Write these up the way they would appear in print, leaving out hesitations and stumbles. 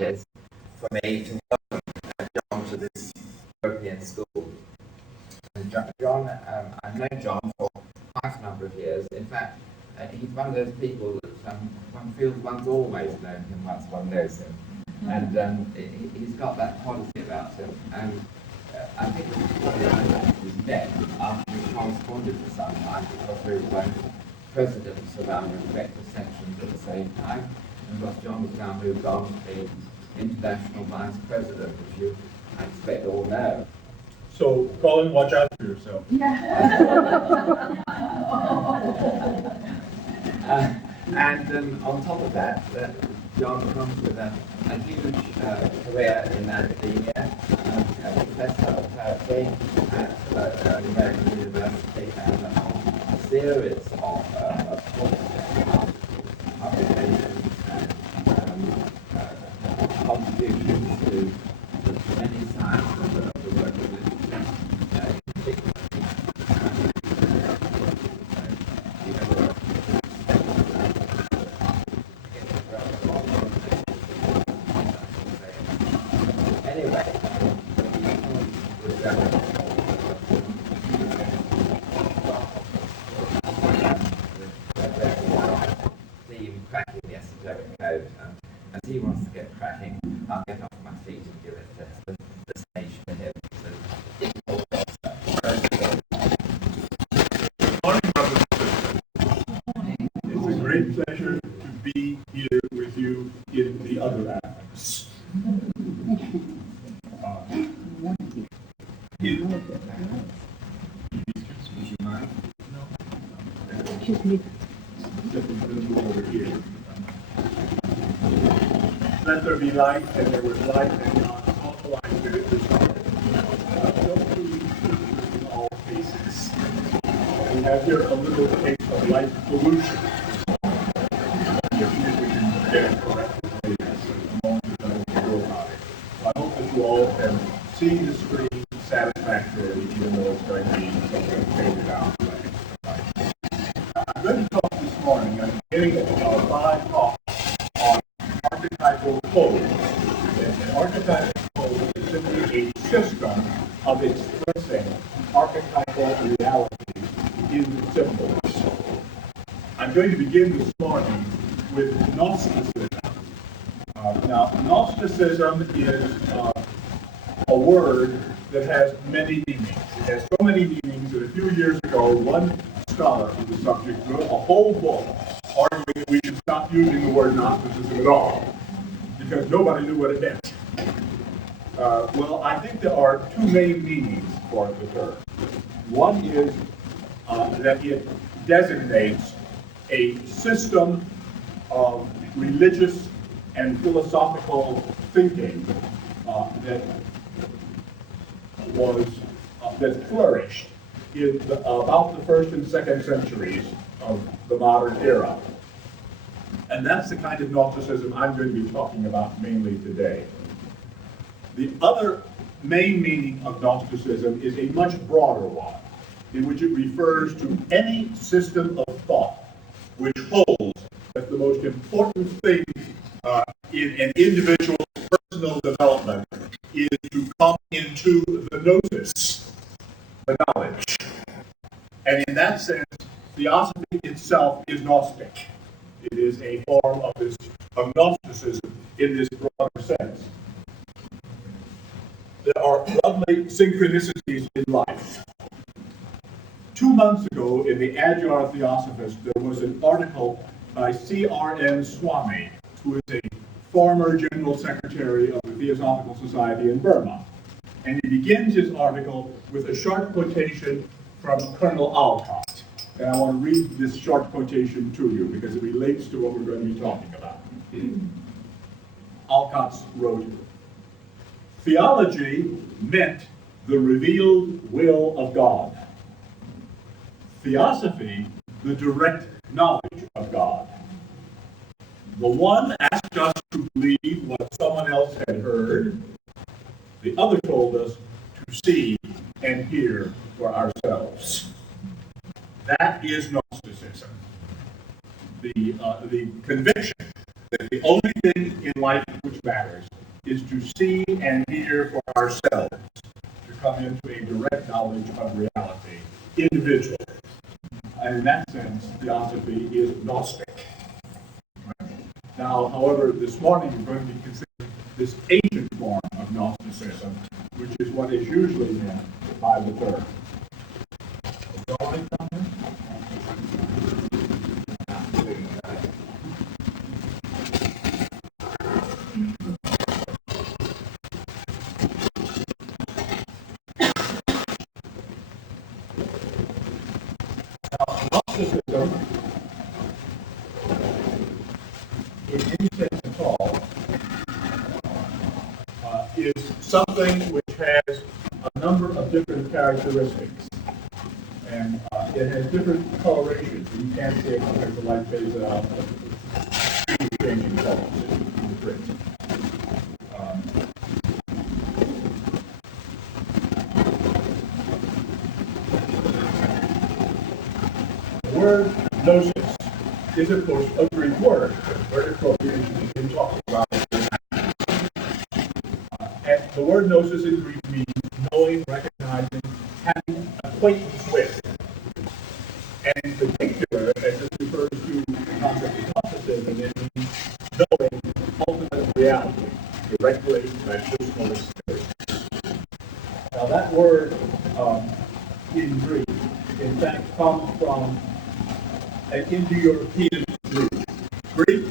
it is for me to welcome John to this European school. And John, I've known John for quite a number of years. In fact, he's one of those people that one feels one's always known him once one knows him. And he's got that quality about him. And I think we met after we corresponded for some time because we were both presidents of our respective sections at the same time. And because John was now moved on to be international vice president, which you, I expect, all know. So, Colin, watch out for yourself. And on top of that, John comes with a huge career in academia, a professor of poetry at the American University, and a whole series of books, publications, and contributions to many sciences of the work of literature. As he wants to get cracking, I'll get off my feet and give it the stage to him. Morning, brothers and sisters. It's a great pleasure to be here with you in the other Athens. Would you mind? Excuse me. Over here. Let there be light, and there was light, and God saw the light, and it was dark. Don't be in all cases. We have here a little case of light pollution. If we can get it correctly, a moment ago about it. I hope that you all can see the screen satisfactorily, even though it's going to be faded out. I'm going to talk this morning. I'm beginning 5 talks on archetypal code. An archetypal code is simply a system of expressing archetypal reality in symbols. I'm going to begin this morning with Gnosticism. Now, Gnosticism is a word that has many meanings. It has so many meanings that a few years ago, one scholar of the subject wrote a whole book arguing that we should stop using the word Gnosticism at all, because nobody knew what it meant. Well, I think there are 2 main meanings for the term. One is that it designates a system of religious and philosophical thinking that flourished in about the 1st and 2nd centuries of the modern era. And that's the kind of Gnosticism I'm going to be talking about mainly today. The other main meaning of Gnosticism is a much broader one, in which it refers to any system of thought which holds that the most important thing in an individual's personal development is to come into the gnosis, the knowledge. And in that sense, Theosophy itself is Gnostic. It is a form of Gnosticism in this broader sense. There are lovely synchronicities in life. 2 months ago, in the Adyar Theosophist, there was an article by C.R.N. Swami, who is a former General Secretary of the Theosophical Society in Burma. And he begins his article with a short quotation from Colonel Alcott. And I want to read this short quotation to you because it relates to what we're going to be talking about. Alcott wrote, "Theology meant the revealed will of God. Theosophy, the direct knowledge of God. The one asked us to believe what someone else had heard. The other told us to see and hear for ourselves." That is Gnosticism. The conviction that the only thing in life which matters is to see and hear for ourselves, to come into a direct knowledge of reality, individually. And in that sense, Theosophy is Gnostic. Now, however, this morning we're going to be considering this ancient form of Gnosticism, which is what is usually meant by the term. Gnosticism, in any sense at all, is something which has a number of different characteristics. And it has different colorations. You can't see it compared to like there's changing colors in the print. The word gnosis is, of course, a Greek word, very appropriate in talking about it. And the word gnosis in Greek means knowing, recognizing, having acquaintance with. And in particular, as this refers to the concept of Gnosticism, it means knowing ultimate reality, directly by personal experience. Now that word in Greek, in fact, comes from an Indo-European root. Greek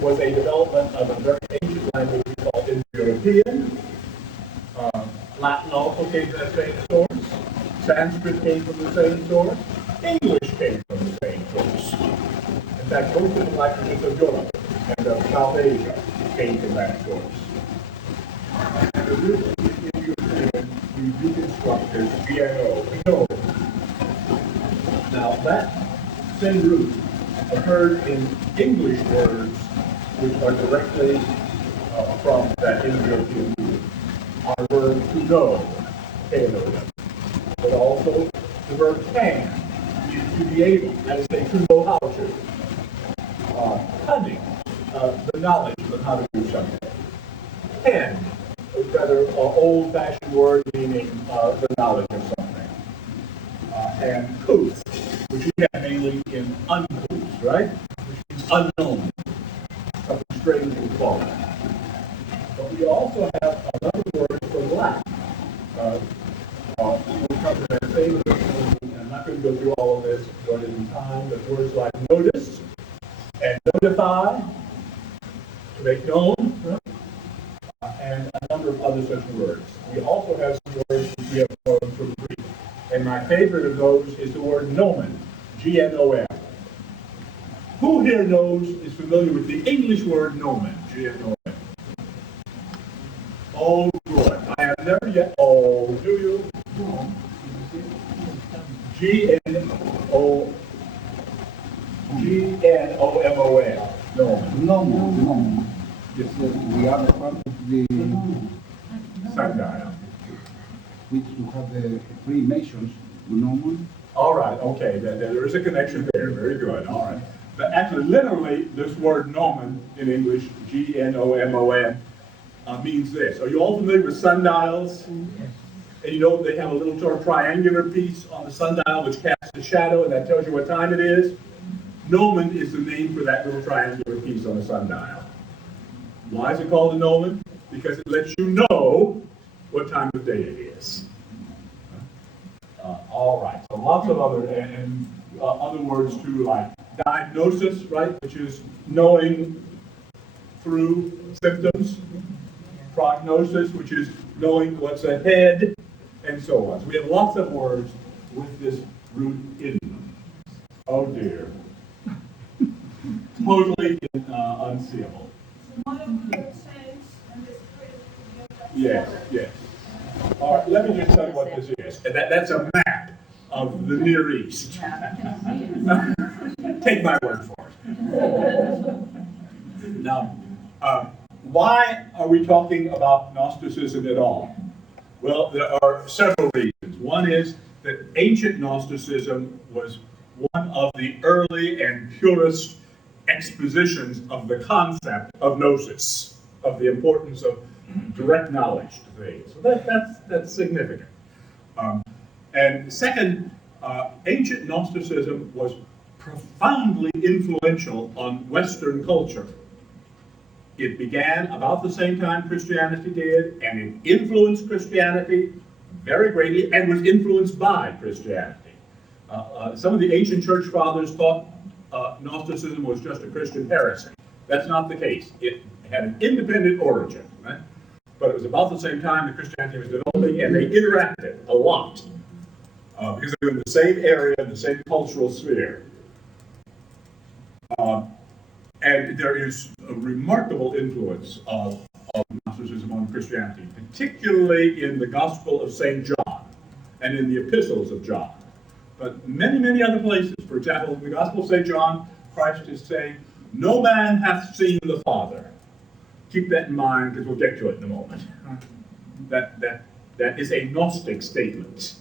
was a development of a very ancient language called Indo-European. Latin also came from that same source. Sanskrit came from the same source. English came from the same source. In fact, most of the languages of Europe and of South Asia came from that source. The root of the Indo-European we reconstruct as GNO, know. Now that same root occurred in English words which are directly from that Indo-European root. Our verb to know, K-N-O-W. But also the verb can, means to be able, that is, to know how to. Cunning, the knowledge of how to do something. Ken, a rather old-fashioned word meaning the knowledge of something. And couth, which we have mainly in uncouth, right? Which means unknown, something strange and foreign. But we also have another word for black. We'll cover that same originally. I'm not going to go through all of this during in time, but words like notice and notify, to make known, and a number of other such words. We also have some words which we have borrowed from Greek. And my favorite of those is the word gnomon, G-N-O-M. Who here is familiar with the English word gnomon, G-N-O-M? Oh, good. I have never yet. Oh, do you? G-N-O-M-O-N. No. Yes, we are part of the Sundial. which you have the Freemasons, Gnomon. All right, okay, there is a connection there. Very good. All right. But actually, literally, this word gnomon in English, G-N-O-M-O-N, means this. Are you all familiar with sundials? Yes. And you know they have a little sort of triangular piece on the sundial which casts a shadow, and that tells you what time it is? Gnomon is the name for that little triangular piece on the sundial. Why is it called a gnomon? Because it lets you know what time of day it is. All right, so lots of other, and other words too, like diagnosis, right, which is knowing through symptoms. Prognosis, which is knowing what's ahead, and so on. So we have lots of words with this root in them. Oh dear. Totally unseeable. Yes. All right, let me just tell you what this is. That's a map of the Near East. Take my word for it. Now, why are we talking about Gnosticism at all? Well, there are several reasons. One is that ancient Gnosticism was one of the early and purest expositions of the concept of gnosis. of the importance of direct knowledge to things. So that's significant. And second, ancient Gnosticism was profoundly influential on Western culture. It began about the same time Christianity did, and it influenced Christianity very greatly and was influenced by Christianity. Some of the ancient church fathers thought Gnosticism was just a Christian heresy. That's not the case. It had an independent origin, right? But it was about the same time that Christianity was developing, and they interacted a lot because they were in the same area, the same cultural sphere. And there is a remarkable influence of Gnosticism on Christianity, particularly in the Gospel of St. John and in the epistles of John. But many, many other places, for example, in the Gospel of St. John, Christ is saying, "No man hath seen the Father." Keep that in mind because we'll get to it in a moment. That is a Gnostic statement.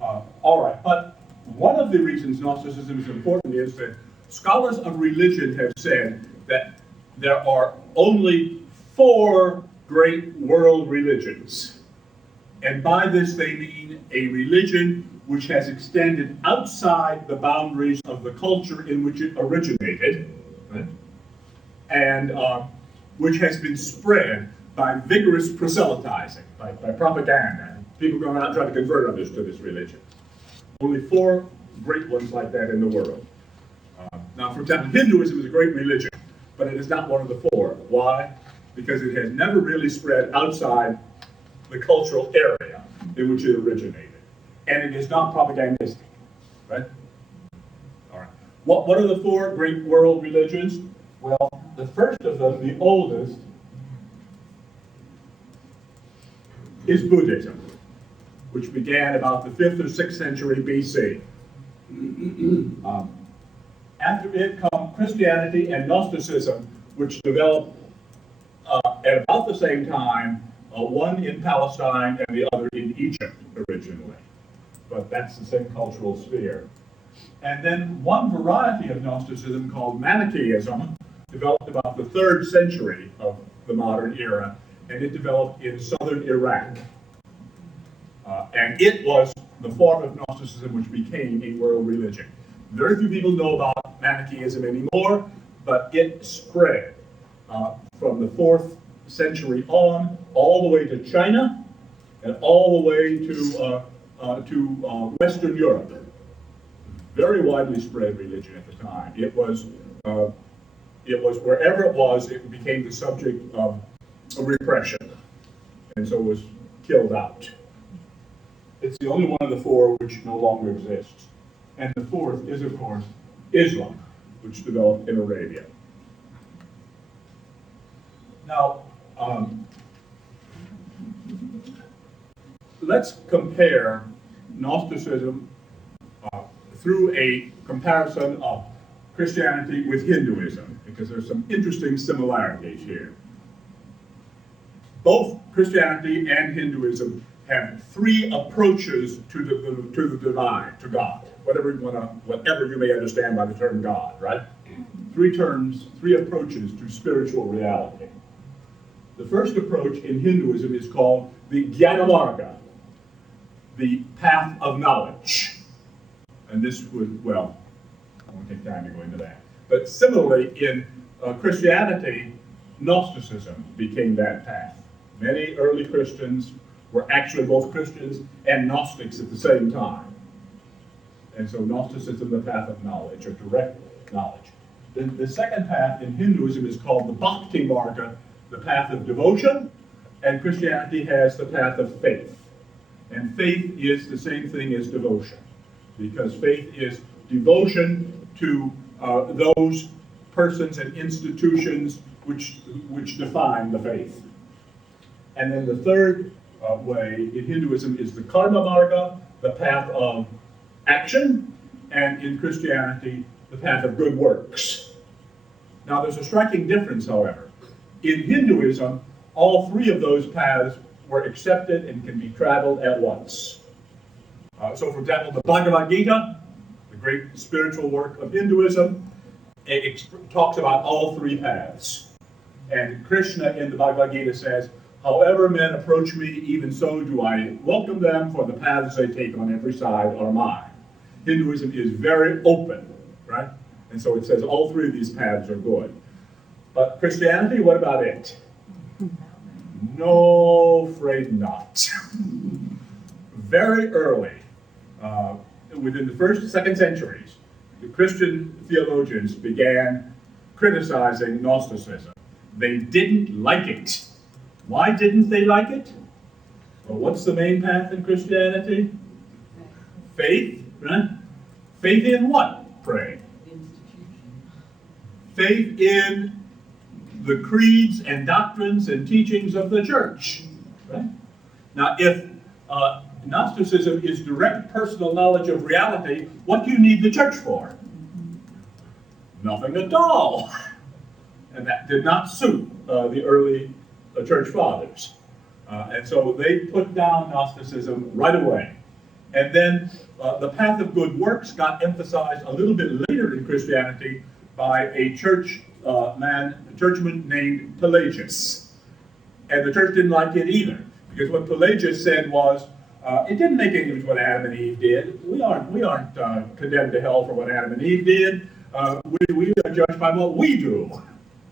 All right, but one of the reasons Gnosticism is important is that scholars of religion have said that there are only 4 great world religions. And by this they mean a religion which has extended outside the boundaries of the culture in which it originated, right? And which has been spread by vigorous proselytizing, by propaganda. People going out and trying to convert others to this religion. Only 4 great ones like that in the world. Now, for example, Hinduism is a great religion, but it is not one of the 4. Why? Because it has never really spread outside the cultural area in which it originated. And it is not propagandistic, right? All right. What are the 4 great world religions? Well, the first of them, the oldest, is Buddhism, which began about the 5th or 6th century BC. After it come Christianity and Gnosticism, which developed at about the same time, one in Palestine and the other in Egypt originally. But that's the same cultural sphere. And then one variety of Gnosticism called Manichaeism developed about the 3rd century of the modern era, and it developed in southern Iraq. And it was the form of Gnosticism which became a world religion. Very few people know about Manichaeism anymore, but it spread from the 4th century on, all the way to China, and all the way to Western Europe. Very widely spread religion at the time. It was wherever it was, it became the subject of a repression, and so was killed out. It's the only one of the 4 which no longer exists. And the 4th is, of course, Islam, which developed in Arabia. Now, let's compare Gnosticism through a comparison of Christianity with Hinduism, because there's some interesting similarities here. Both Christianity and Hinduism have 3 approaches to the divine, to God, whatever you may understand by the term God, right? 3 approaches to spiritual reality. The first approach in Hinduism is called the Jnanamarga, the path of knowledge. And this would, well, I won't take time to go into that. But similarly, in Christianity, Gnosticism became that path. Many early Christians were actually both Christians and Gnostics at the same time. And so Gnosticism, the path of knowledge, or direct knowledge. The second path in Hinduism is called the Bhakti Marga, the path of devotion, and Christianity has the path of faith. And faith is the same thing as devotion, because faith is devotion to those persons and institutions which define the faith. And then the third way in Hinduism is the Karma Marga, the path of action, and in Christianity, the path of good works. Now there's a striking difference, however. In Hinduism, all 3 of those paths were accepted and can be traveled at once. So for example, the Bhagavad Gita, the great spiritual work of Hinduism, it talks about all 3 paths. And Krishna in the Bhagavad Gita says, however men approach me, even so do I welcome them, for the paths they take on every side are mine. Hinduism is very open, right? And so it says all three of these paths are good. But Christianity, what about it? No, afraid not. Very early, within the first and second centuries, the Christian theologians began criticizing Gnosticism. They didn't like it. Why didn't they like it? Well, what's the main path in Christianity? Faith, right? Faith in what? Pray. Faith in the creeds and doctrines and teachings of the church. Right? Now, if Gnosticism is direct personal knowledge of reality, what do you need the church for? Nothing at all. And that did not suit the early church fathers. And so they put down Gnosticism right away. And then the path of good works got emphasized a little bit later in Christianity by a churchman named Pelagius. And the church didn't like it either, because what Pelagius said was, it didn't make any difference what Adam and Eve did. We aren't condemned to hell for what Adam and Eve did. We are judged by what we do,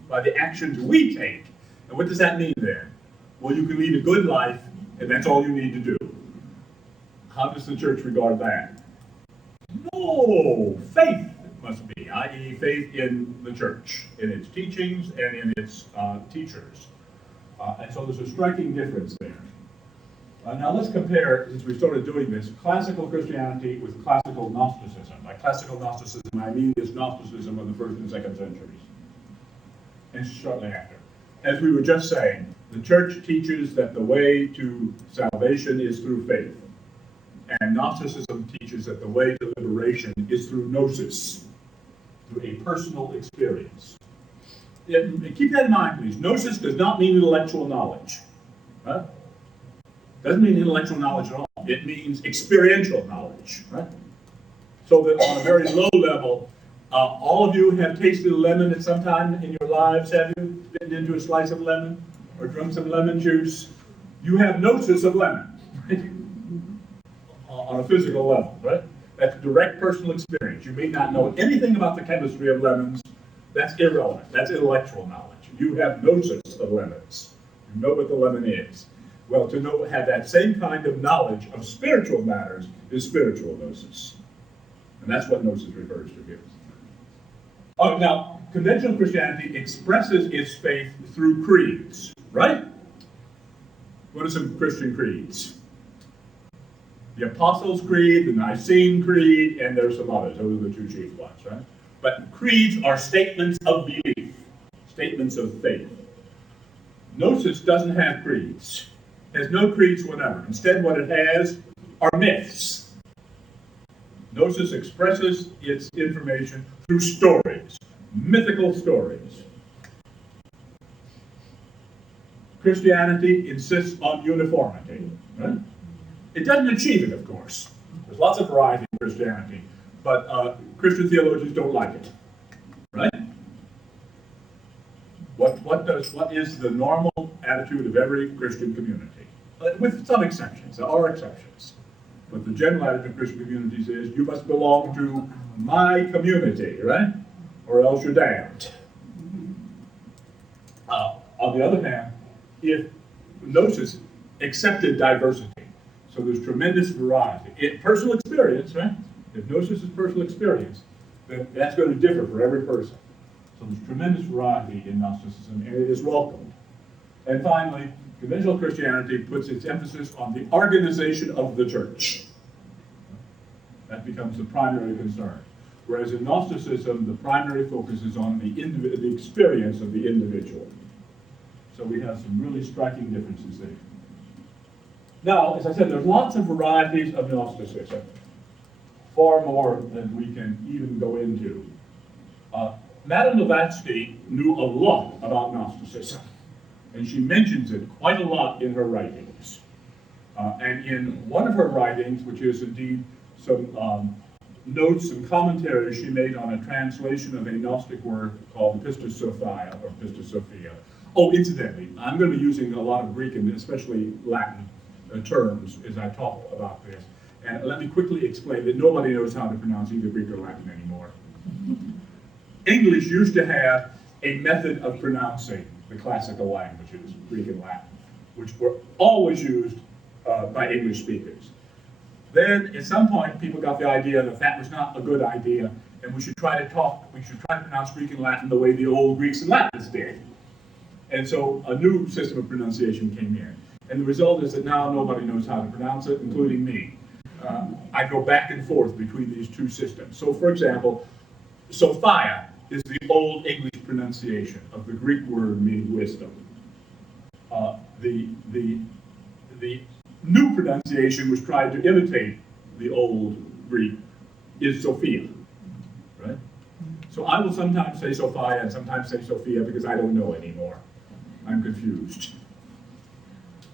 by the actions we take. And what does that mean then? Well, you can lead a good life, and that's all you need to do. How does the church regard that? No, faith must be, i.e. faith in the church, in its teachings and in its teachers. And so there's a striking difference there. Now let's compare, since we started doing this, classical Christianity with classical Gnosticism. By classical Gnosticism, I mean this Gnosticism of the first and second centuries, and shortly after. As we were just saying, the church teaches that the way to salvation is through faith. And Gnosticism teaches that the way to liberation is through gnosis, through a personal experience. Keep that in mind, please. Gnosis does not mean intellectual knowledge. Right? Doesn't mean intellectual knowledge at all. It means experiential knowledge. Right? So that on a very low level, all of you have tasted a lemon at some time in your lives, have you? Bitten into a slice of lemon or drunk some lemon juice? You have gnosis of lemon. Right? On a physical level, right? That's direct personal experience. You may not know anything about the chemistry of lemons. That's irrelevant. That's intellectual knowledge. You have gnosis of lemons. You know what the lemon is. Well, to have that same kind of knowledge of spiritual matters is spiritual gnosis. And that's what gnosis refers to here. Now, conventional Christianity expresses its faith through creeds, right? What are some Christian creeds? The Apostles' Creed, the Nicene Creed, and there's some others. Those are the two chief ones, right? But creeds are statements of belief, statements of faith. Gnosis doesn't have creeds. It has no creeds whatever. Instead, what it has are myths. Gnosis expresses its information through stories, mythical stories. Christianity insists on uniformity, right? It doesn't achieve it, of course. There's lots of variety in Christianity, but Christian theologians don't like it, right? What is the normal attitude of every Christian community? With some exceptions, there are exceptions. But the general attitude of Christian communities is, you must belong to my community, right? Or else you're damned. On the other hand, if Gnosis accepted diversity, so there's tremendous variety. Personal experience, right? If Gnosis is personal experience, then that's going to differ for every person. So there's tremendous variety in Gnosticism, and it is welcomed. And finally, conventional Christianity puts its emphasis on the organization of the church. That becomes the primary concern. Whereas in Gnosticism, the primary focus is on the experience of the individual. So we have some really striking differences there. Now, as I said, there's lots of varieties of Gnosticism, far more than we can even go into. Madame Blavatsky knew a lot about Gnosticism, and she mentions it quite a lot in her writings. And in one of her writings, which is indeed some notes and commentaries she made on a translation of a Gnostic work called Pistis Sophia, or Pistis Sophia. Oh, incidentally, I'm going to be using a lot of Greek and especially Latin terms as I talk about this. And let me quickly explain that nobody knows how to pronounce either Greek or Latin anymore. English used to have a method of pronouncing the classical languages, Greek and Latin, which were always used by English speakers. Then, at some point, people got the idea that that was not a good idea, and we should try to pronounce Greek and Latin the way the old Greeks and Latins did. And so a new system of pronunciation came in. And the result is that now nobody knows how to pronounce it, including me. I go back and forth between these two systems. So, for example, Sophia is the old English pronunciation of the Greek word meaning wisdom. The new pronunciation, which tried to imitate the old Greek, is Sophia, right? So I will sometimes say Sophia and sometimes say Sophia because I don't know anymore. I'm confused.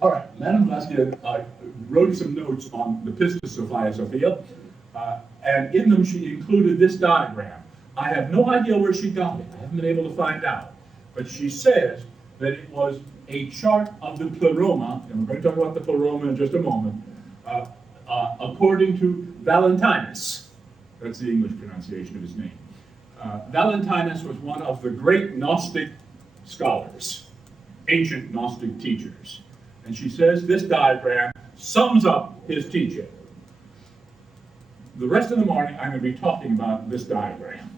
All right, Madame Blavatsky wrote some notes on the Pistis Sophia, and in them she included this diagram. I have no idea where she got it. I haven't been able to find out. But she says that it was a chart of the pleroma, and we're going to talk about the pleroma in just a moment, according to Valentinus. That's the English pronunciation of his name. Valentinus was one of the great Gnostic scholars, ancient Gnostic teachers. And she says this diagram sums up his teaching. The rest of the morning, I'm going to be talking about this diagram.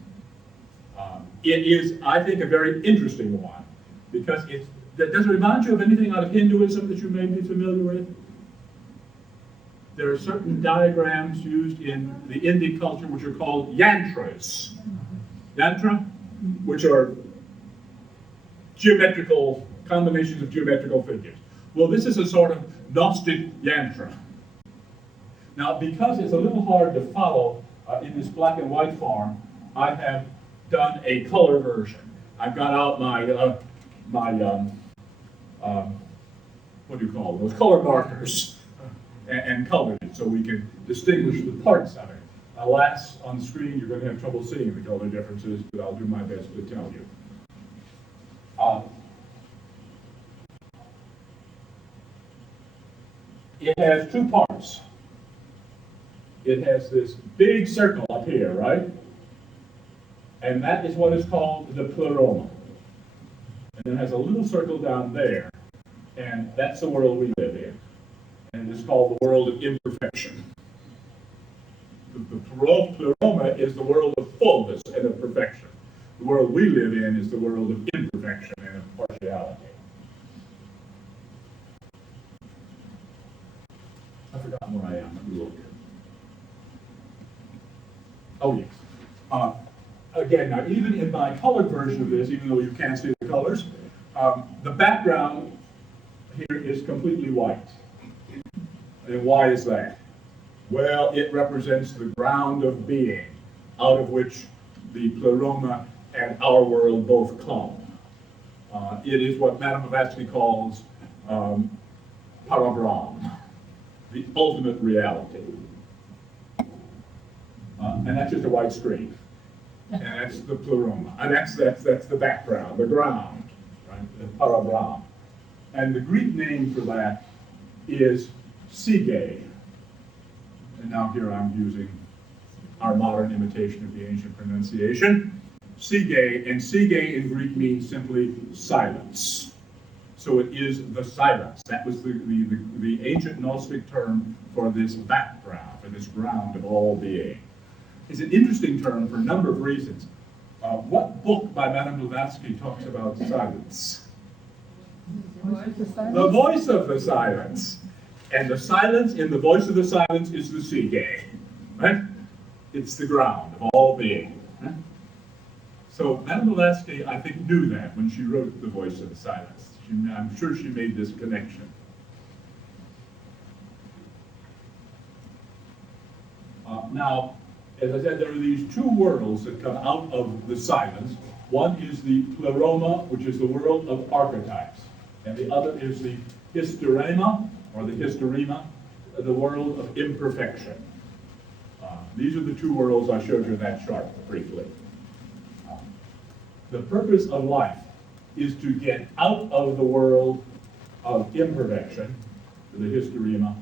It is, I think, a very interesting one, because does it remind you of anything out of Hinduism that you may be familiar with? There are certain diagrams used in the Indic culture which are called yantras. Yantra, which are geometrical, combinations of geometrical figures. Well, this is a sort of Gnostic yantra. Now, because it's a little hard to follow in this black and white form, I have done a color version. I've got out my what do you call those color markers and colored it so we can distinguish the parts of it. Alas, on the screen you're going to have trouble seeing the color differences, but I'll do my best to tell you. It has two parts. It has this big circle up here, right? And that is what is called the pleroma. And it has a little circle down there, and that's the world we live in. And it's called the world of imperfection. The pleroma is the world of fullness and of perfection. The world we live in is the world of imperfection and of partiality. I've forgotten where I am. Let me look. Oh, yes. Again, now even in my colored version of this, even though you can't see the colors, the background here is completely white. And why is that? Well, it represents the ground of being, out of which the pleroma and our world both come. It is what Madame Blavatsky calls parabrahm, the ultimate reality. And that's just a white screen. And that's the pleroma. And that's the background, the ground, right? The parabrahm. And the Greek name for that is Sige. And now here I'm using our modern imitation of the ancient pronunciation. Sige, and sige in Greek means simply silence. So it is the silence. That was the ancient Gnostic term for this background, for this ground of all being. It's an interesting term for a number of reasons. What book by Madame Blavatsky talks about silence? The voice of the silence. And the silence in the voice of the silence is the sige, right? It's the ground of all being. Right? So Madame Blavatsky, I think, knew that when she wrote The Voice of the Silence. I'm sure she made this connection. Now, as I said, there are these two worlds that come out of the silence. One is the pleroma, which is the world of archetypes. And the other is the hysterema, or the hysterema, the world of imperfection. These are the two worlds I showed you in that chart briefly. The purpose of life is to get out of the world of imperfection, the hysterema,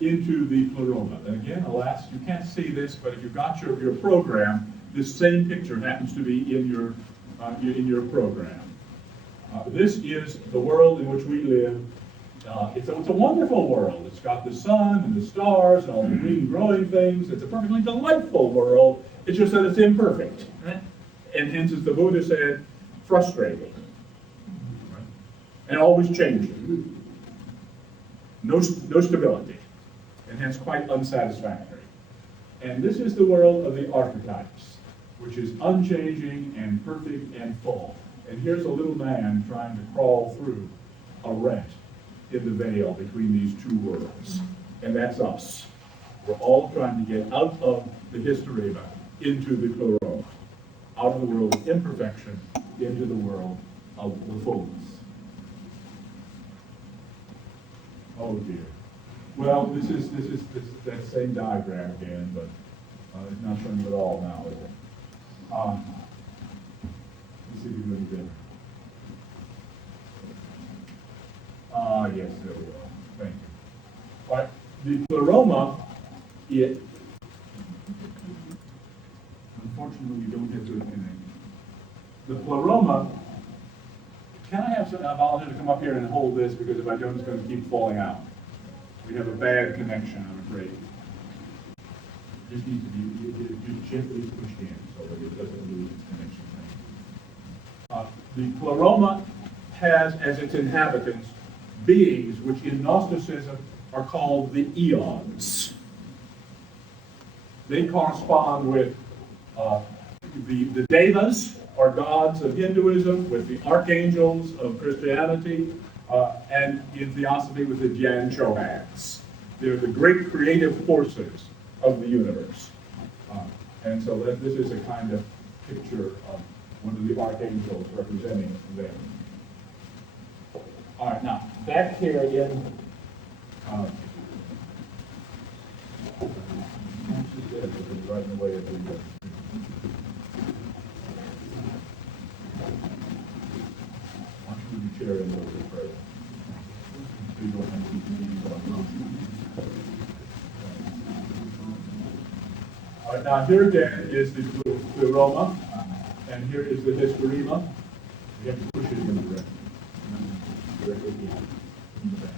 into the pleroma. And again, alas, you can't see this, but if you've got your program, this same picture happens to be in your program. This is the world in which we live. It's a wonderful world. It's got the sun and the stars and all the green growing things. It's a perfectly delightful world. It's just that it's imperfect. And hence, as the Buddha said, frustrating. And always changing. No stability. And hence quite unsatisfactory. And this is the world of the archetypes, which is unchanging and perfect and full. And here's a little man trying to crawl through a rent in the veil between these two worlds. And that's us. We're all trying to get out of the hysterema into the pleroma, out of the world of imperfection into the world of the fullness. Oh dear. Well, this is that same diagram again, but it's not showing it at all now, is it? Let's see if we do any better. Yes, there we go. Thank you. All right, the pleroma, unfortunately, we don't have good connection. The pleroma, can I have a volunteer to come up here and hold this, because if I don't, it's going to keep falling out. We have a bad connection, I'm afraid. It just needs to be gently pushed in so that it doesn't lose its connection. The pleroma has as its inhabitants beings which in Gnosticism are called the eons. They correspond with the devas, or gods of Hinduism, with the archangels of Christianity, and in Theosophy with the Jan Chohans. They're the great creative forces of the universe. And so this is a kind of picture of one of the archangels representing them. All right, now, back here in right in the way of the why don't you move your chair in a little bit further? So you don't have to keep these on. All right, now here again is the pleroma, and here is the hysterema. You have to push it in the direction. Directly in the back.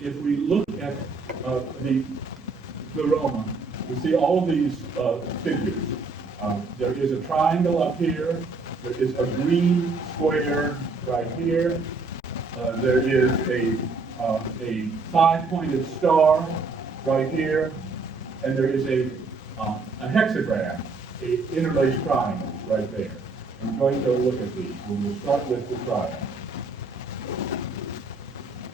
If we look at the pleroma, we see all of these figures. There is a triangle up here. There is a green square right here. There is a five-pointed star right here, and there is a hexagram, an interlaced triangle right there. I'm going to look at these. We'll start with the triangle.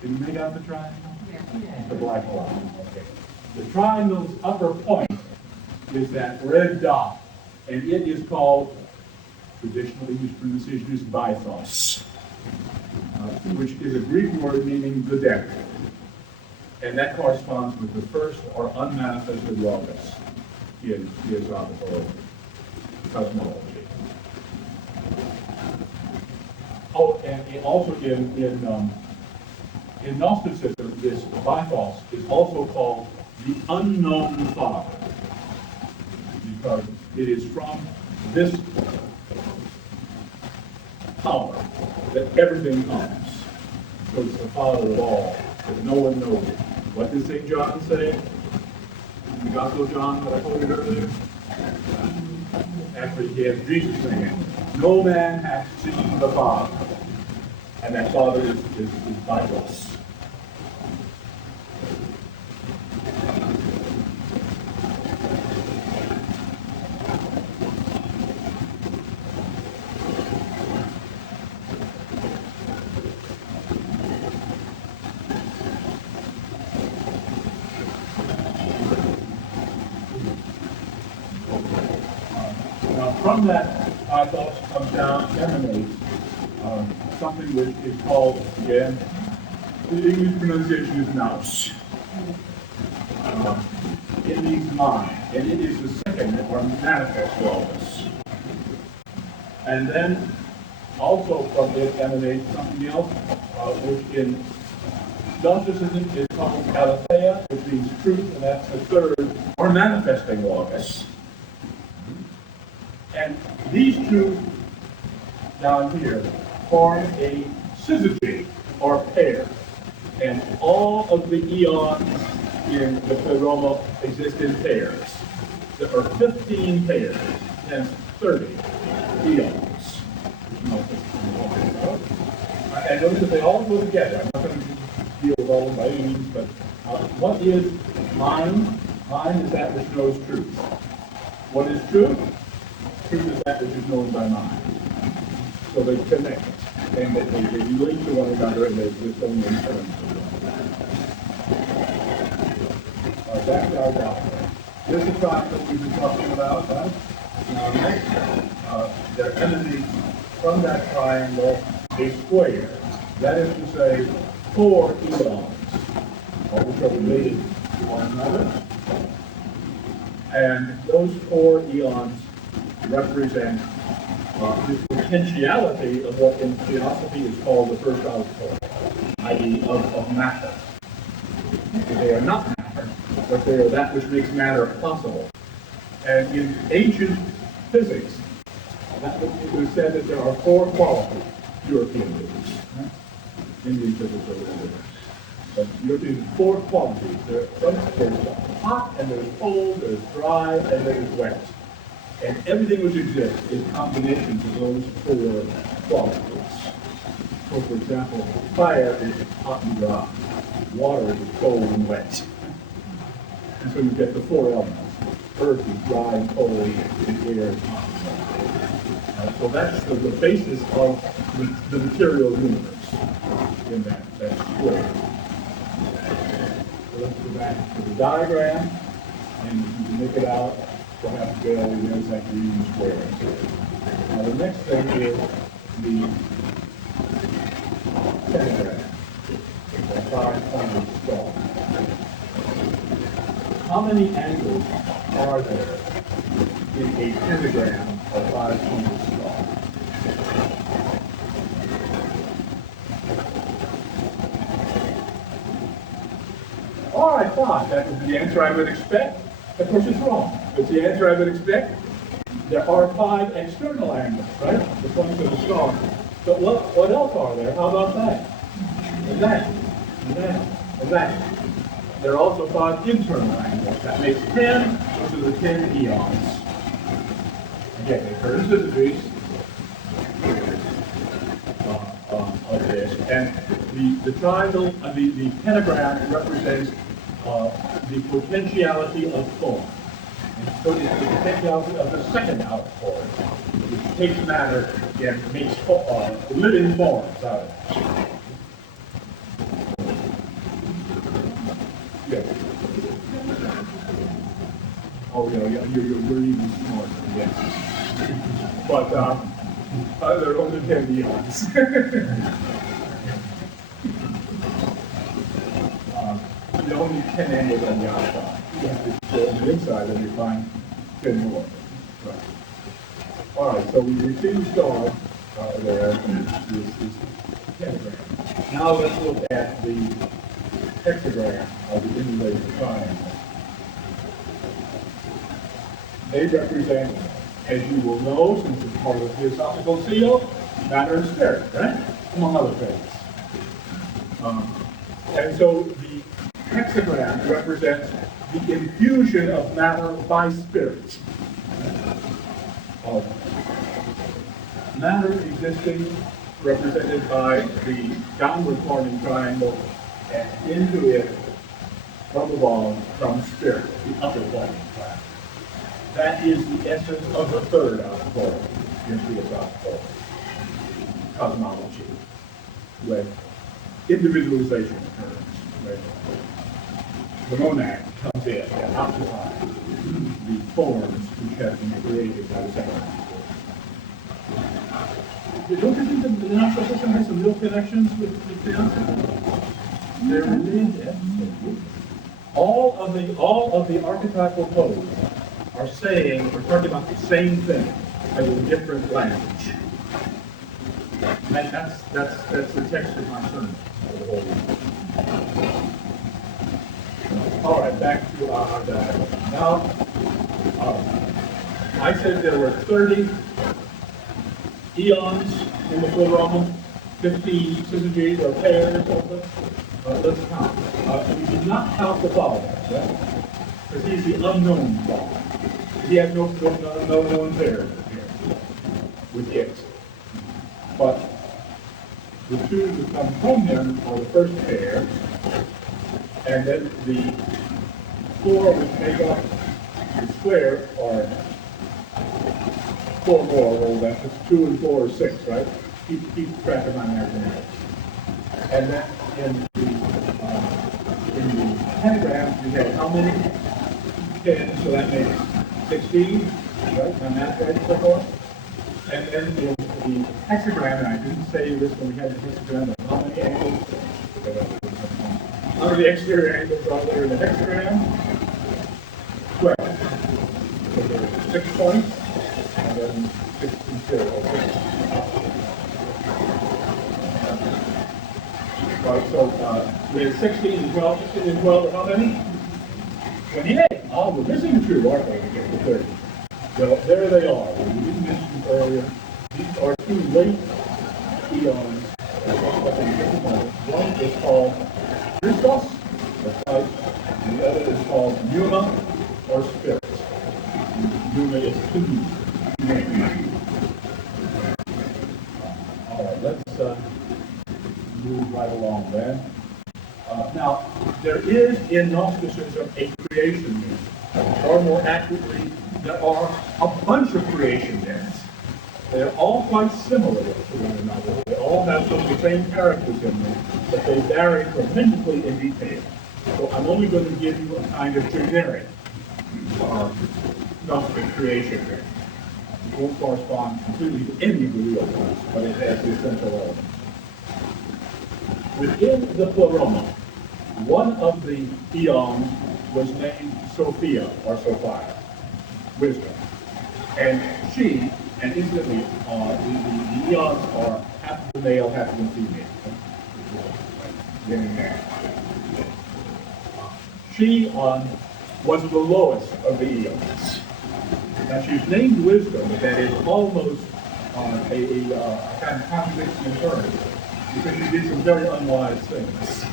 Can you make out the triangle? Yeah. The black line. Okay. The triangle's upper point is that red dot, and it is called, traditionally used pronunciation is bythos, which is a Greek word meaning the depth. And that corresponds with the first or unmanifested logos in Theosophical cosmology. Oh, and also in Gnosticism, this bythos is also called the unknown Father, because it is from this power that everything comes. So it's the Father of all, that no one knows it. What did St. John say? The Gospel of John that I quoted earlier? Actually, he has Jesus saying, no man hath seen the Father. And that Father is bythos. From that, bythos comes down, emanates something which is called, again, the English pronunciation is nous. in these mind, and it is the second or manifest logos. And then also from it emanates something else, which in Gnosticism is called Algeo, which means truth, and that's the third or manifesting logos. And these two down here form a syzygy or pair. And all of the eons in the pleroma exist in pairs. There are 15 pairs, hence 30 eons. And notice that they all go together. I'm not going to deal with all of them by any means, but what is mind? Mind is that which knows truth. What is truth? Truth is that which is known by mind. So they connect, and they relate to one another, and they exist only in terms of one. That's our doctrine. This is the triangle we've been talking about, right? There emanates from that triangle a square. That is to say, 4 eons, all which are related to one another. And those 4 eons represent the potentiality of what in Theosophy is called the first output, i.e. of matter. They are not matter, but they are that which makes matter possible. And in ancient physics, it was said that there are 4 qualities, European physics. Indian physics are different. But European 4 qualities. There's hot, and there's cold, there's dry, and there's wet. And everything which exists is combinations of those 4 qualities. So, for example, fire is hot and dry. Water is cold and wet. And so you get the 4 elements. Earth is dry and cold, and air is hot and wet. So that's the basis of the material universe in that square. So let's go back to the diagram, and you can make it out. Perhaps there's that green square. Now the next thing is the pentagram, the 5-pointed star. How many angles are there in a pentagram of 5-pointed star? Oh, I thought that was the answer I would expect. Of course, it's wrong. It's the answer I would expect. There are 5 external angles, right? The points of the star. But what else are there? How about that? And that. And that. And that. There are also 5 internal angles. That makes 10. Those are the 10 eons. Again, they occur to the base of this. And the triangle, the pentagram represents the potentiality of form. And so it's the potentiality of the second outpour, which takes matter and makes living forms out of it. Yeah. Oh, yeah, you're even smarter, yes. But there are only 10 eons. There are only 10 angles on the outside. On the inside, then you find 10 more. Right. All right, so we receive the star there, this pentagram. Now let's look at the hexagram of the inlaid triangle. They represent, as you will know, since it's part of the Theosophical seal, matter and spirit, right? Among other things. And so the hexagram represents the infusion of matter by spirit. Matter existing, represented by the downward forming triangle, and into it, from above, from spirit, the upper forming triangle. That is the essence of the third outpour in Theosophical cosmology, when individualization occurs, when the monad comes in and occupies the forms which have been created by the second. Don't you think that the natural system has some real connections with Theosophy? They're related. all of the archetypal codes are saying, we're talking about the same thing, but in different language. And that's the text of my sermon for the whole week. All right, back to our diagram. Now, I said there were 30 eons in the Pleroma, 15 syzygies or pairs or something. Let's count. We did not count the father, right? Because he's the unknown father. He has no known pairs here with it. But the two that come from him are the first pair, and then the four which make up the square are four more. Well, that's 2 and 4 is 6, right? Keep track of my mathematics. And then in the pentagram, you have how many? 10, so that makes 16, right? My math right so far? And then in the hexagram, and I didn't say this when we had the hexagram, but how many angles? How many exterior angles are there in the hexagram? 12. So there are 6 points, and then 6 and 0. Right, so we have 16 and 12. 16 and 12 are how many? 28. Oh, we're missing 2, aren't we, to get to 30? Well, there they are. We didn't mention them earlier. These are 2 late eons. One is called Christos, or Christ, and the other is called Pneuma, or Spirit. Pneuma is 2. All right, let's move right along then. Now, there is in Gnosticism a creation myth, or more accurately, there are a bunch of creation myths. They're all quite similar to one another. They all have some of the same characters in them, but they vary tremendously in detail. So I'm only going to give you a kind of generic Gnostic creation myth. It won't correspond completely to any of the real ones, but it has the essential elements. Within the Pleroma, one of the eons was named Sophia, or Sophia, wisdom. And she, and incidentally, the eons are half of the male, half of the female. She was the lowest of the eons. Now she's named wisdom, but that is almost a kind of contradiction in terms, because she did some very unwise things.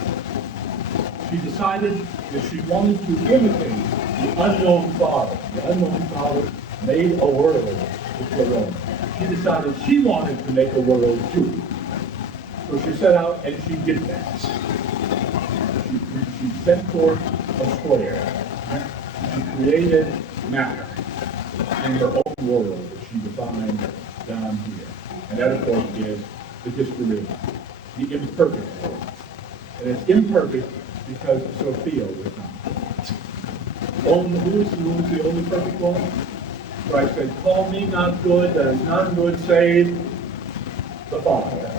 She decided that she wanted to imitate the unknown father. The unknown father made a world with her own. She decided she wanted to make a world too. So she set out and she did that. She set forth a square. She created matter in her own world that she defined down here. And that, of course, is the history, the imperfect world. And it's imperfect because Sophia was not. Who is the only perfect one? Christ said, call me not good, that is not good, save the Father.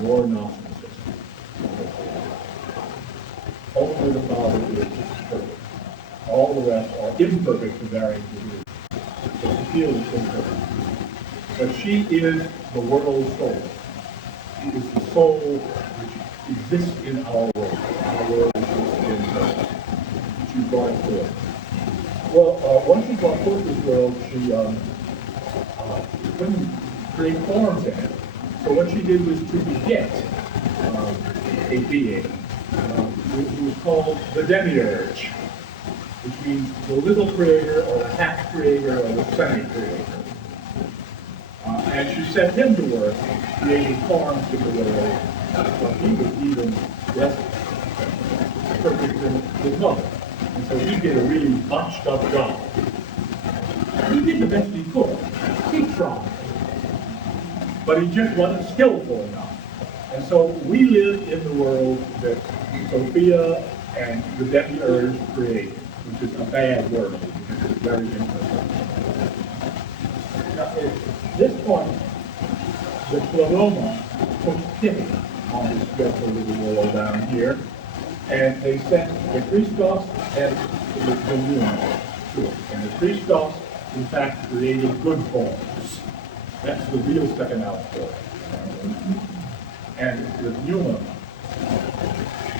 Your Gnosticism. Only the Father is perfect. All the rest are imperfect to varying degrees. So Sophia is imperfect. But she is the world soul. She is the soul which exists in our world. Our world exists in her. She brought it forth. Well, once she brought forth this world, she couldn't create forms in it. So what she did was to beget a being who was called the Demiurge, which means the little creator or the half creator or the semi-creator. And she set him to work creating forms in the world, but he was even less perfect than his mother. And so he did a really botched up job. He did the best he could. He tried. But he just wasn't skillful enough. And so we live in the world that Sophia and the Demiurge created, which is a bad world. It's very imperfect. Now, at this point, the Pleroma took pity on this dreadful little world down here, And they sent the Christos and the Pneuma to it. And the Christos, in fact, created good forms. That's the real second outpour. And the Pneuma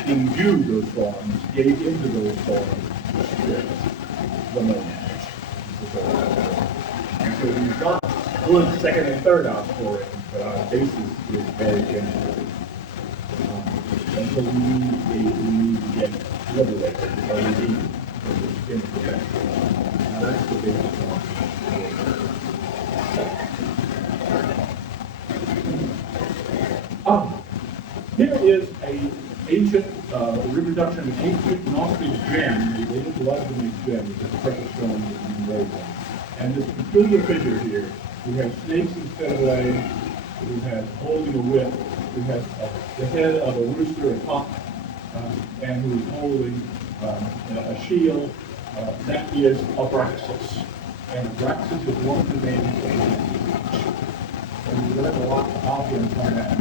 imbued those forms, gave into those forms the spirit, the monad. And so we've got good second and third outpouring, but our basis is very empty. And so we need to get liberated, or redeemed from this imperfection. Now that's the basis of here is an ancient reproduction of an ancient Gnostic gem related to Lebanese gem, which is a precious stone that you can raise on. And this peculiar figure here, who has snakes instead of legs, who has holding a whip, who has the head of a rooster, a cock, and who is holding a shield, that is Abraxas. And Abraxas is one of the names. And we learn a lot about him from that.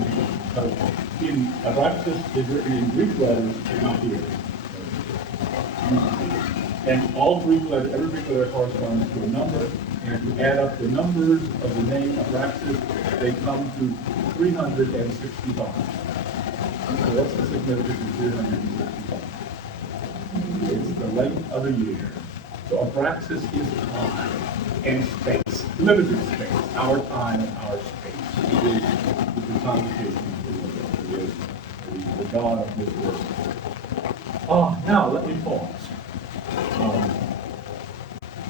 In Abraxas is written in Greek letters, but not here. And all Greek letters, every Greek letter corresponds to a number, and if you add up the numbers of the name Abraxas, they come to 365. So what's the significance of 365? It's the length of a year. So Abraxas is time and space, limited space, our time and our space. It is the personification of the Lord. It is the God of this world. Now let me pause.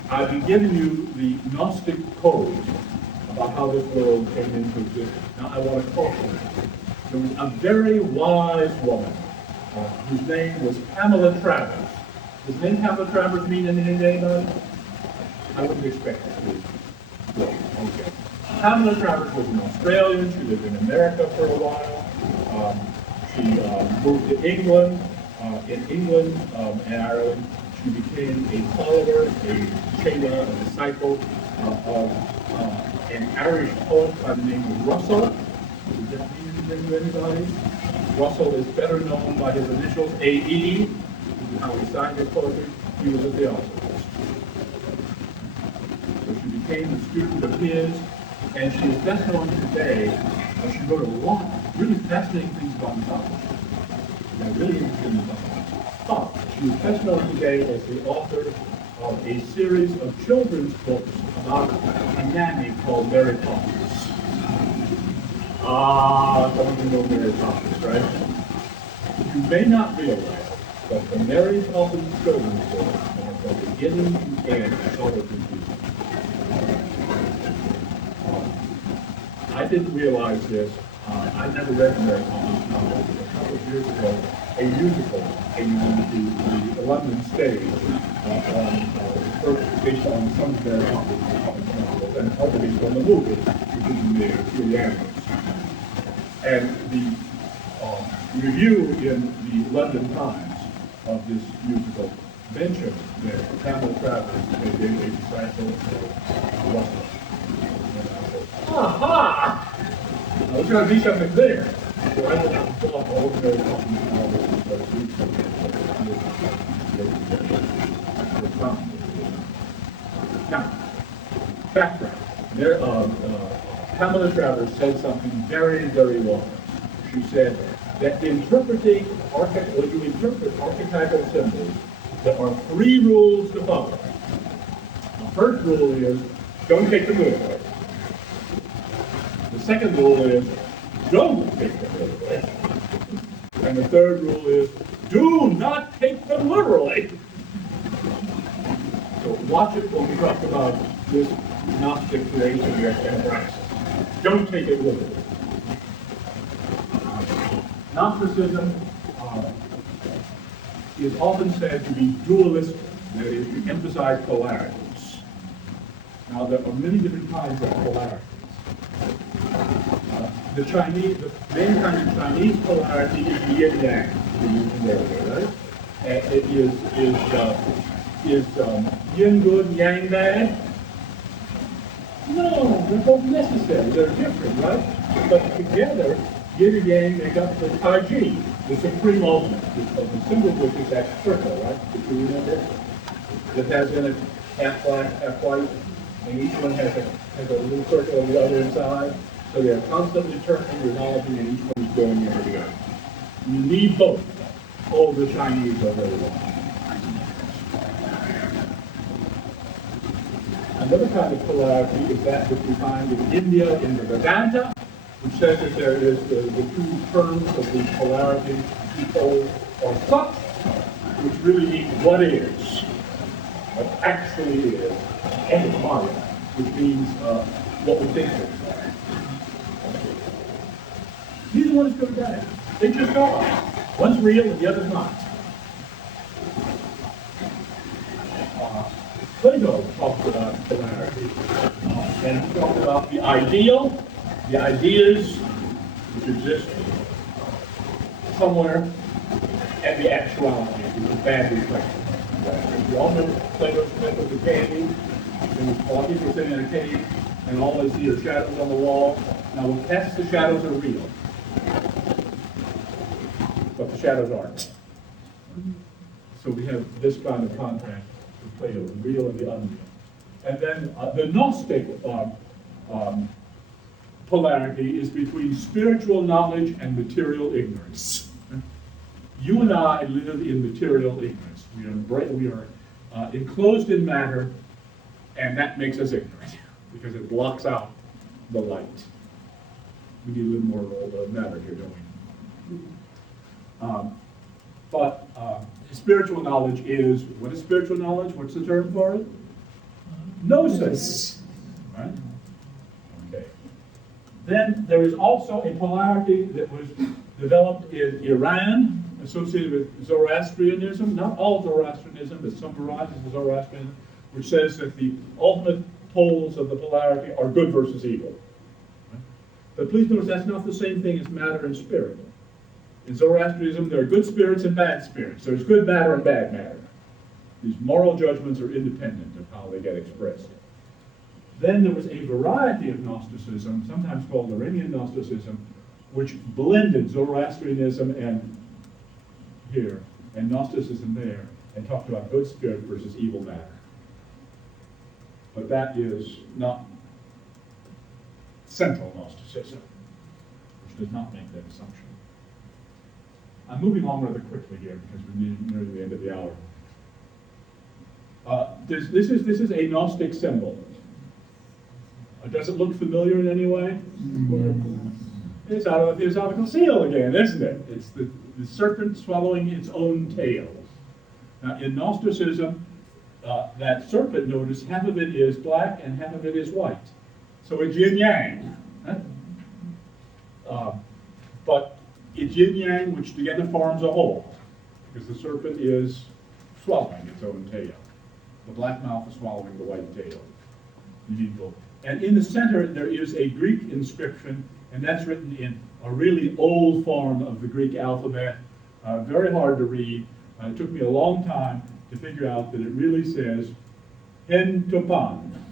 I've been giving you the Gnostic code about how this world came into existence. Now I want to caution. There was a very wise woman whose name was Pamela Travers. Does the name Pamela Travers mean anything to anybody? I wouldn't expect it to. No, okay. Pamela Travers was an Australian. She lived in America for a while. She moved to England. In England and Ireland, she became a follower, a Shela, a disciple of an Irish poet by the name of Russell. Does that mean anything to anybody? Russell is better known by his initials, A.E., which is how he signed his poetry. He was a theosophist. So she became a student of his, and she is best known today. She wrote a lot of really fascinating things about mythology. Really interesting stuff. She is best known today as the author of a series of children's books about a nanny called Mary Poppins. Some of you know Mary Poppins, right? You may not realize that the Mary Poppins children's books are from beginning to end color confusing. I didn't realize this. I never read Mary Poppins novel. A couple of years ago, a musical came on the London stage, first based on some of Mary Poppins novels, and other based on the movie, which is in the animals. And the review in the London Times of this musical mentioned that Pamela Travers had been a disciple of Russell. Aha! There's going to be something there. So I went out and bought all the Mary Poppins novels and started reading them. Now, background. Pamela Travers said something very, very wrong. She said that interpreting when you interpret archetypal symbols, there are 3 rules to follow. The first rule is don't take them literally. The second rule is don't take them literally. And the third rule is do not take them literally. So watch it when we talk about this Gnostic creation here at Athens. Don't take it literally. Gnosticism is often said to be dualistic, that is, to emphasize polarities. Now, there are many different kinds of polarities. The main kind of Chinese polarity is the yin yang, we mentioned earlier, right? And it is yin good, yang bad? No, they're both necessary. They're different, right? But together, yin and yang make up the Taiji. the supreme ultimate, the symbol of which is that circle, right? If you remember, that has in it half black, half white, and each one has a little circle on the other side. So they're constantly turning your knowledge, and each one is going into the other. You need both. All the Chinese are very well. Another kind of polarity is that which we find in India in the Vedanta, which says that there is the two terms of the polarity, two poles, or sat, which really means what is, what actually is, and Maya, which means what we think is. Neither one is good or bad. They just are. One's real and the other's not. Plato talks about polarity, and he talks about the ideal, the ideas which exist somewhere, and the actuality, which is bad reflection. We all know Plato's myth of the cave, and all people are sitting in a cave, and all they see are shadows on the wall. Now, we'll test the shadows are real, but the shadows aren't. So we have this kind of contrast with Plato, the real and the unreal. And then the Gnostic polarity is between spiritual knowledge and material ignorance. You and I live in material ignorance. We are enclosed in matter, and that makes us ignorant because it blocks out the light. We need a little more of matter here, don't we? But spiritual knowledge is, what is spiritual knowledge? What's the term for it? Gnosis. Right? Okay. Then there is also a polarity that was developed in Iran, associated with Zoroastrianism. Not all Zoroastrianism, but some varieties of Zoroastrianism, which says that the ultimate poles of the polarity are good versus evil. Right? But please notice that's not the same thing as matter and spirit. In Zoroastrianism, there are good spirits and bad spirits. There's good matter and bad matter. These moral judgments are independent of how they get expressed. Then there was a variety of Gnosticism, sometimes called Iranian Gnosticism, which blended Zoroastrianism and here, and Gnosticism there, and talked about good spirit versus evil matter. But that is not central Gnosticism, which does not make that assumption. I'm moving on rather quickly here because we're near the end of the hour. This is a Gnostic symbol. Does it look familiar in any way? It's out of the Theosophical seal again, isn't it? It's the serpent swallowing its own tail. Now, in Gnosticism, that serpent, notice, half of it is black and half of it is white. So it's yin-yang. But it's yin-yang, which together forms a whole, because the serpent is swallowing its own tail. The black mouth is swallowing the white tail. And in the center, there is a Greek inscription, and that's written in a really old form of the Greek alphabet, very hard to read. It took me a long time to figure out that it really says hen to pan.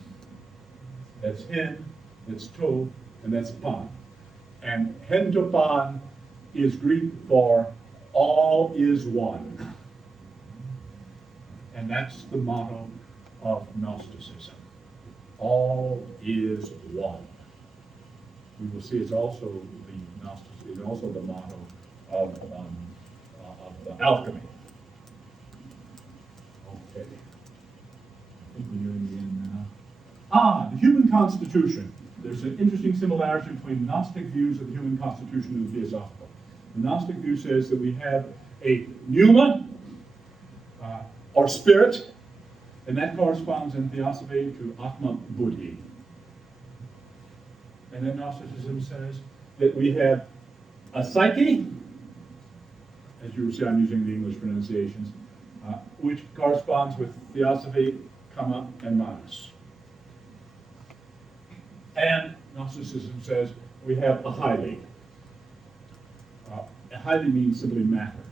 That's hen, that's to, and that's pan. And hen to pan is Greek for all is one. And that's the motto of Gnosticism. All is one. We will see it's also the motto of alchemy. Okay. I think we're nearing the end now. The human constitution. There's an interesting similarity between Gnostic views of the human constitution and the Theosophical. The Gnostic view says that we have a pneuma, or spirit, and that corresponds in Theosophy to Atma Buddhi. And then Gnosticism says that we have a psyche, as you will see I'm using the English pronunciations, which corresponds with Theosophy, comma, and Manas. And Gnosticism says we have a hyli. A hyli means simply matter,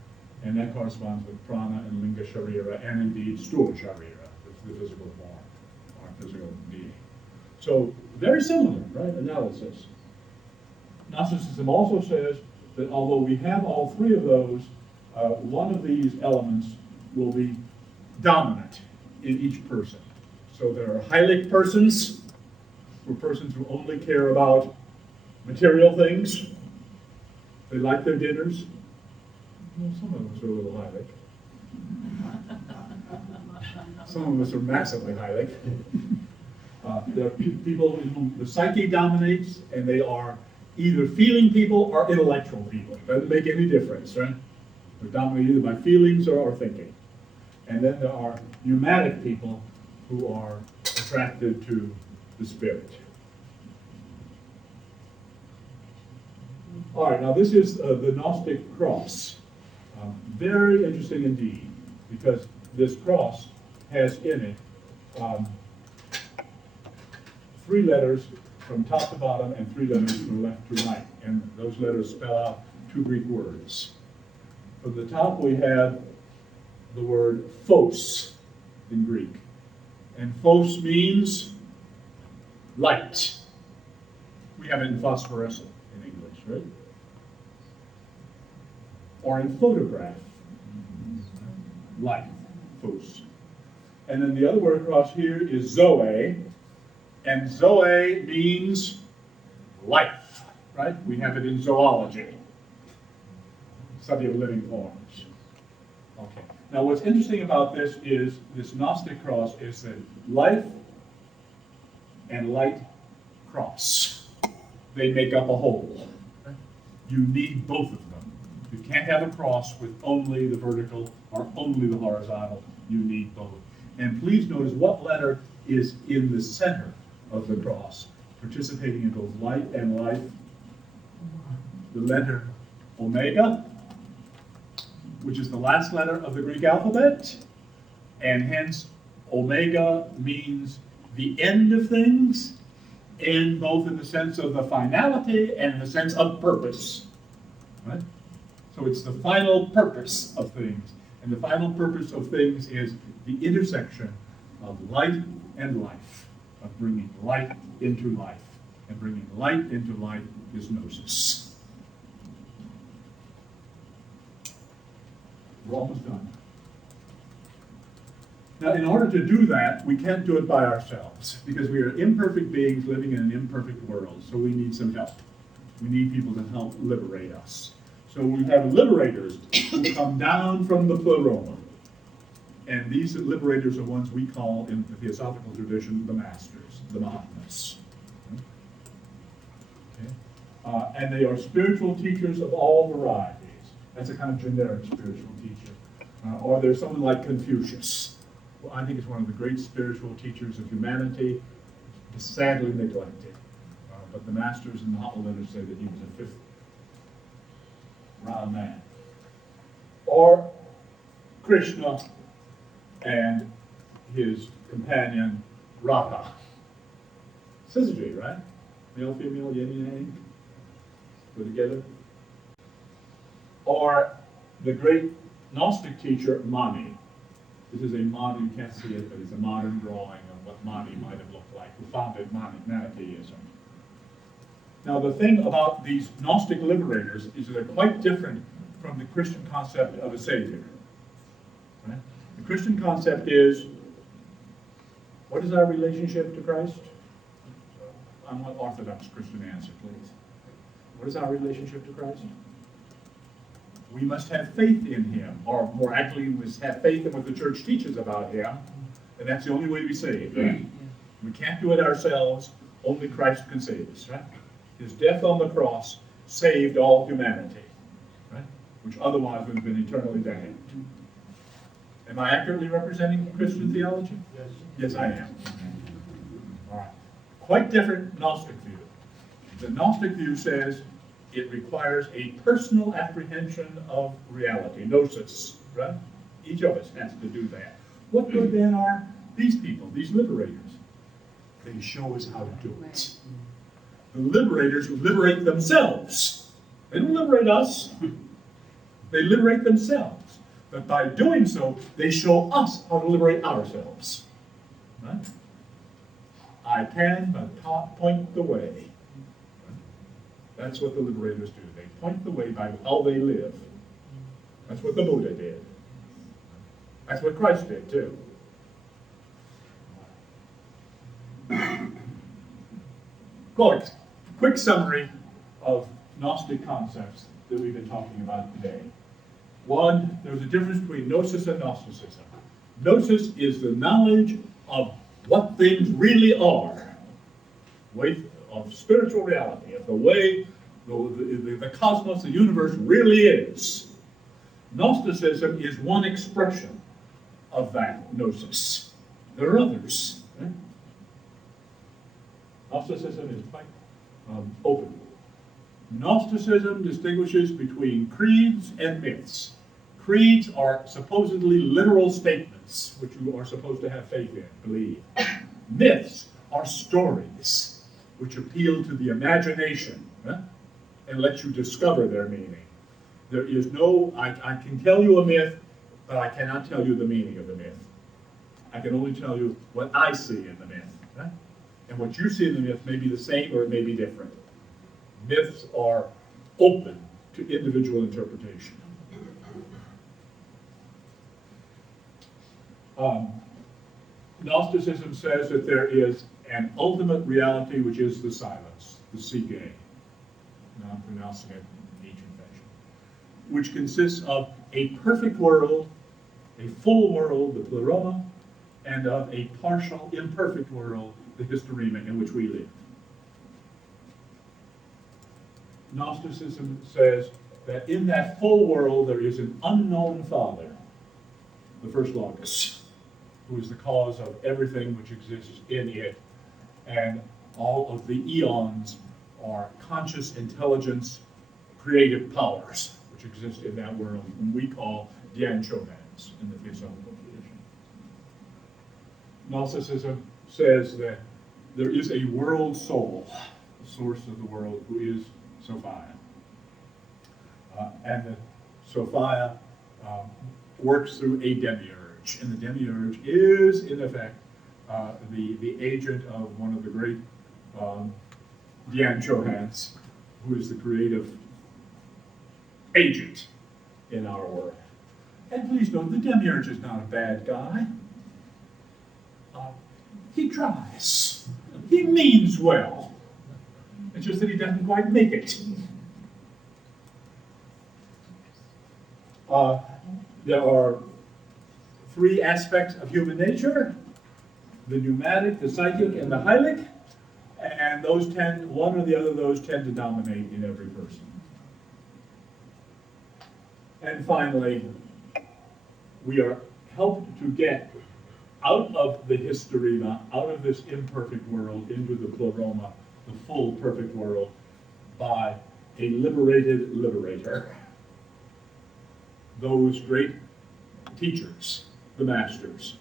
and that corresponds with prana and linga sharira, and indeed sthula sharira, the physical form, or physical being. So, very similar, right, analysis. Gnosticism also says that although we have all three of those, one of these elements will be dominant in each person. So there are Heilig persons, who are persons who only care about material things. They like their dinners. Well, some of us are a little Heilig. Some of us are massively Heilig. There are people in whom the psyche dominates, and they are either feeling people or intellectual people. Doesn't make any difference, right? They're dominated either by feelings or thinking. And then there are pneumatic people who are attracted to the spirit. All right, now this is the Gnostic cross. Very interesting indeed, because this cross has in it 3 letters from top to bottom and 3 letters from left to right. And those letters spell out 2 Greek words. From the top we have the word phos in Greek. And phos means light. We have it in phosphorescent in English, right? Or in photograph. Light, phos. And then the other word across here is zoe. And zoe means life, right? We have it in zoology, study of living forms. Okay. Now what's interesting about this is this Gnostic cross is that life and light cross. They make up a whole. You need both of them. You can't have a cross with only the vertical or only the horizontal. You need both. And please notice what letter is in the center of the cross, participating in both light and life. The letter omega, which is the last letter of the Greek alphabet, and hence omega means the end of things, and both in the sense of the finality and in the sense of purpose. Right? So it's the final purpose of things, and the final purpose of things is the intersection of light and life, of bringing light into life, and bringing light into life is gnosis. We're almost done. Now, in order to do that, we can't do it by ourselves, because we are imperfect beings living in an imperfect world, so we need some help. We need people to help liberate us. So we have liberators who come down from the pleroma. And these liberators are ones we call, in the Theosophical tradition, the masters, the Mahatmas. Okay. And they are spiritual teachers of all varieties. That's a kind of generic spiritual teacher. Or there's someone like Confucius, who I think is one of the great spiritual teachers of humanity, is sadly neglected. But the masters and the hot letters say that he was a 5th round man. Or Krishna and his companion Radha. Syzygy, right? Male, female, yin and yang, go together. Or the great Gnostic teacher Mani. This is a modern, you can't see it, but it's a modern drawing of what Mani might have looked like, who founded Manichaeism. Now the thing about these Gnostic liberators is that they're quite different from the Christian concept of a savior. Right? The Christian concept is, what is our relationship to Christ? I want Orthodox Christian answer, please. What is our relationship to Christ? We must have faith in him, or more accurately, we must have faith in what the church teaches about him, and that's the only way to be saved, right? We can't do it ourselves, only Christ can save us, right? His death on the cross saved all humanity, right? Which otherwise would have been eternally damned. Am I accurately representing Christian theology? Yes. Yes, I am. All right. Quite different Gnostic view. The Gnostic view says it requires a personal apprehension of reality, gnosis, right? Each of us has to do that. What good then are these people, these liberators? They show us how to do it. The liberators liberate themselves. They don't liberate us. They liberate themselves. But by doing so, they show us how to liberate ourselves. Right? I can but point the way. That's what the liberators do. They point the way by how they live. That's what the Buddha did. That's what Christ did, too. Quick summary of Gnostic concepts that we've been talking about today. One, there's a difference between Gnosis and Gnosticism. Gnosis is the knowledge of what things really are, of spiritual reality, of the way the cosmos, the universe really is. Gnosticism is one expression of that Gnosis. There are others. Right? Gnosticism is quite open. Gnosticism distinguishes between creeds and myths. Creeds are supposedly literal statements, which you are supposed to have faith in, believe. Myths are stories, which appeal to the imagination and let you discover their meaning. There is no, I can tell you a myth, but I cannot tell you the meaning of the myth. I can only tell you what I see in the myth. And what you see in the myth may be the same or it may be different. Myths are open to individual interpretation. Gnosticism says that there is an ultimate reality, which is the silence, the Sige. Now I'm pronouncing it in ancient fashion, which consists of a perfect world, a full world, the pleroma, and of a partial, imperfect world, the hysterema, in which we live. Gnosticism says that in that full world there is an unknown Father, the first Logos, who is the cause of everything which exists in it, and all of the eons are conscious intelligence, creative powers, which exist in that world, and we call Dian Chomans in the Theosophical tradition. Gnosticism says that there is a world soul, the source of the world, who is Sophia. And that Sophia works through a demiurge, and the demiurge is, in effect, the agent of one of the great Dian Chohans, who is the creative agent in our world. And please note, the demiurge is not a bad guy. He tries. He means well. It's just that he doesn't quite make it. There are three aspects of human nature: the pneumatic, the psychic, and the hylic. And those one or the other of those tend to dominate in every person. And finally, we are helped to get out of the hysterema, out of this imperfect world, into the pleroma, the full perfect world, by a liberated liberator. Those great teachers, the masters,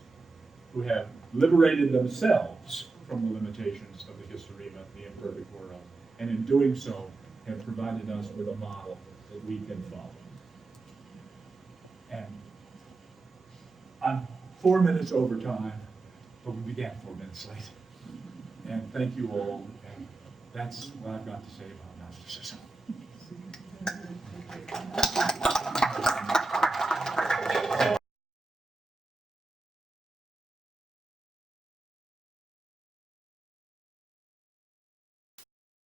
who have liberated themselves from the limitations of the hysterema, the imperfect world, and in doing so have provided us with a model that we can follow. And I'm 4 minutes over time, but we began 4 minutes late. And thank you all, and that's what I've got to say about Gnosticism.